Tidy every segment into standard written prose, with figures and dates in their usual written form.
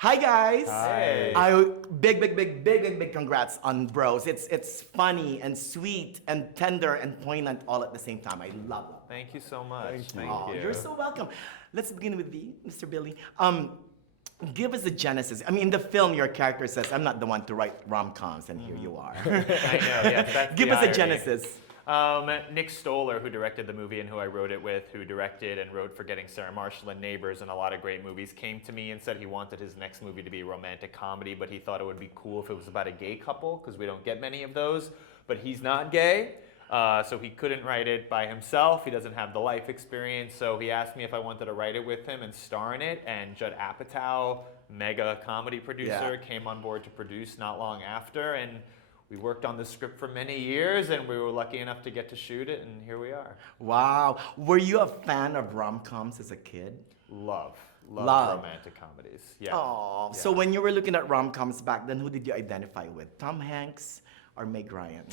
Hi guys. Hi. Big congrats on Bros. It's funny and sweet and tender and poignant all at the same time. I love it. Thank you so much. Thank Oh, you. you're so welcome. Let's begin with you, Mr. Billy. Give us the genesis. I mean, in the film, your character says, "I'm not the one to write rom-coms," and here you are. I know, yes, that's Give the us a irony. genesis. Nick Stoller, who directed the movie and who I wrote it with, who directed and wrote Forgetting Sarah Marshall and Neighbors and a lot of great movies, came to me and said he wanted his next movie to be a romantic comedy, but he thought it would be cool if it was about a gay couple, because we don't get many of those. But he's not gay, so he couldn't write it by himself. He doesn't have the life experience, so he asked me if I wanted to write it with him and star in it, and Judd Apatow, mega comedy producer, came on board to produce not long after, and we worked on the script for many years, and we were lucky enough to get to shoot it, and here we are. Wow. Were you a fan of rom-coms as a kid? Love Love. romantic comedies. Yeah. Oh, Yeah. so when you were looking at rom-coms back then, who did you identify with? Tom Hanks or Meg Ryan?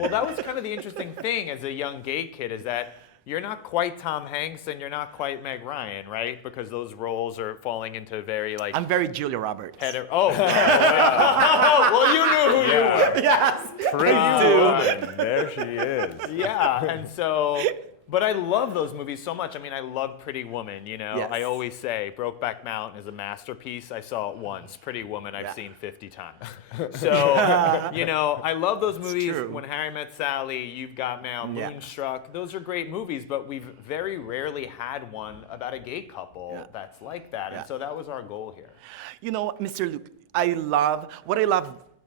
Well, that was kind of the interesting thing as a young gay kid, is that you're not quite Tom Hanks and you're not quite Meg Ryan, right? Because those roles are falling into very like I'm very Julia Roberts. Oh, yeah. Well, you knew who you were. Yes. Pretty one. There she is. Yeah, and so, but I love those movies so much. I mean, I love Pretty Woman, you know. Yes. I always say Brokeback Mountain is a masterpiece. I saw it once. Pretty Woman I've seen 50 times. So, you know, I love those movies. true. When Harry Met Sally, You've Got Mail, Yeah. Moonstruck. Those are great movies, but we've very rarely had one about a gay couple that's like that. Yeah. And so that was our goal here. You know, Mr. Luke,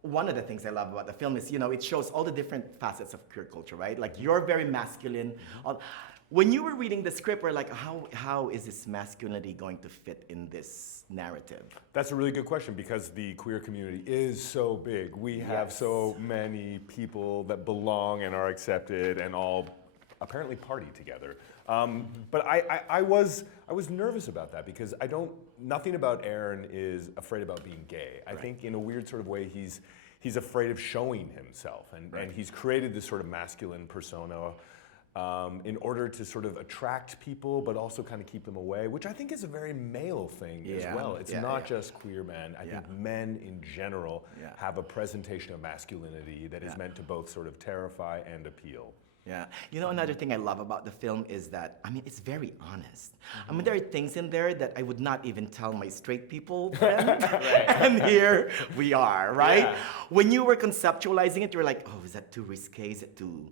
one of the things I love about the film is, you know, it shows all the different facets of queer culture, right? Like, you're very masculine. When you were reading the script, we're like, how is this masculinity going to fit in this narrative? That's a really good question because the queer community is so big. We have so many people that belong and are accepted and all apparently party together. But I was nervous about that because nothing about Aaron is afraid about being gay. I think in a weird sort of way he's afraid of showing himself and he's created this sort of masculine persona in order to sort of attract people but also kind of keep them away, which I think is a very male thing as well. It's not just queer men. I think men in general have a presentation of masculinity that is meant to both sort of terrify and appeal. Yeah. You know, another thing I love about the film is that, I mean, it's very honest. I mean, there are things in there that I would not even tell my straight people friends. And here we are, right? Yeah. When you were conceptualizing it, you were like, oh, is that too risque? Is it too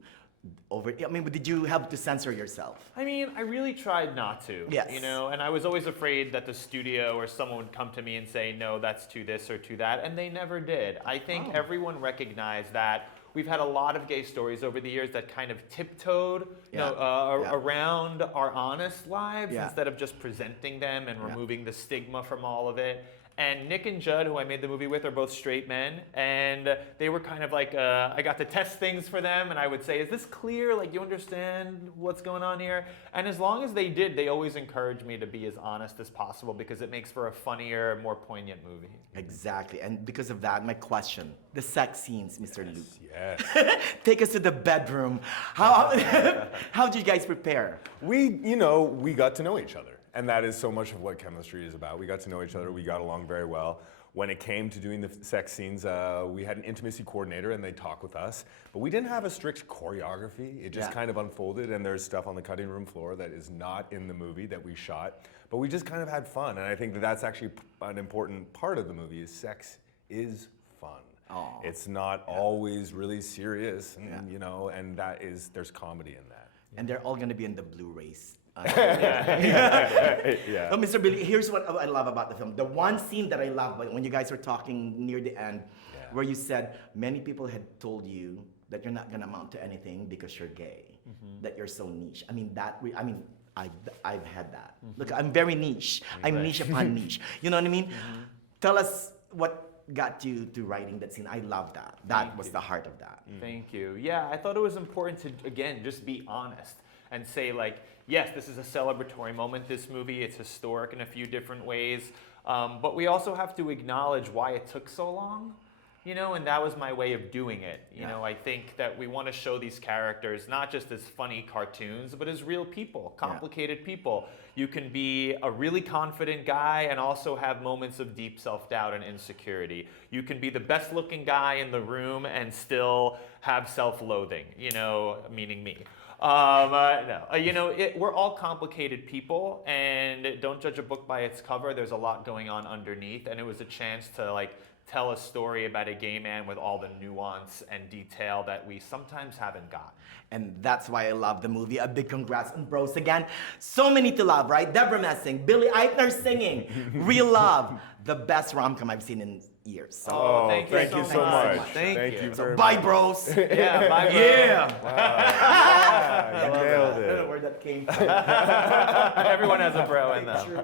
over? I mean, did you have to censor yourself? I mean, I really tried not to, Yes. you know, and I was always afraid that the studio or someone would come to me and say, no, that's too this or too that, and they never did. I think everyone recognized that we've had a lot of gay stories over the years that kind of tiptoed around our honest lives instead of just presenting them and removing the stigma from all of it. And Nick and Judd, who I made the movie with, are both straight men, and they were kind of like, I got to test things for them, and I would say, is this clear? Like, you understand what's going on here? And as long as they did, they always encouraged me to be as honest as possible because it makes for a funnier, more poignant movie. Exactly. And because of that, my question, the sex scenes, Mr. Luke. Yes. Take us to the bedroom. How did you guys prepare? We got to know each other. And that is so much of what chemistry is about. We got to know each other, we got along very well. When it came to doing the sex scenes, we had an intimacy coordinator and they talked with us. But we didn't have a strict choreography. It just kind of unfolded, and there's stuff on the cutting room floor that is not in the movie that we shot. But we just kind of had fun, and I think that that's actually an important part of the movie is sex is fun. Aww. It's not always really serious, and, you know, and there's comedy in that. And they're all going to be in the Blu-rays. Yeah. Oh, Mr. Billy, here's what I love about the film. The one scene that I love when you guys were talking near the end, where you said many people had told you that you're not gonna amount to anything because you're gay, that you're so niche. I mean, I've had that. Look, I'm very niche. I'm niche upon niche. You know what I mean? Tell us what got you to writing that scene. I love that. That was the heart of that. Thank you. Yeah, I thought it was important to, again, just be honest and say, like, yes, this is a celebratory moment, this movie. It's historic in a few different ways. But we also have to acknowledge why it took so long. you know, and that was my way of doing it. You know, I think that we want to show these characters not just as funny cartoons, but as real people, complicated people. You can be a really confident guy and also have moments of deep self-doubt and insecurity. You can be the best looking guy in the room and still have self-loathing, you know, meaning me. No, you know, we're all complicated people, and don't judge a book by its cover. There's a lot going on underneath, and it was a chance to like tell a story about a gay man with all the nuance and detail that we sometimes haven't got. And that's why I love the movie. A big congrats on Bros again. So many to love, right? Deborah Messing, Billy Eichner singing, Real Love, the best rom-com I've seen in years. So, Oh, thank you so much. much. Thank you very bye, much. Bros. Yeah, bye, bro. Yeah. Wow. You nailed I don't know it. where that came from. Everyone has a bro in them. True.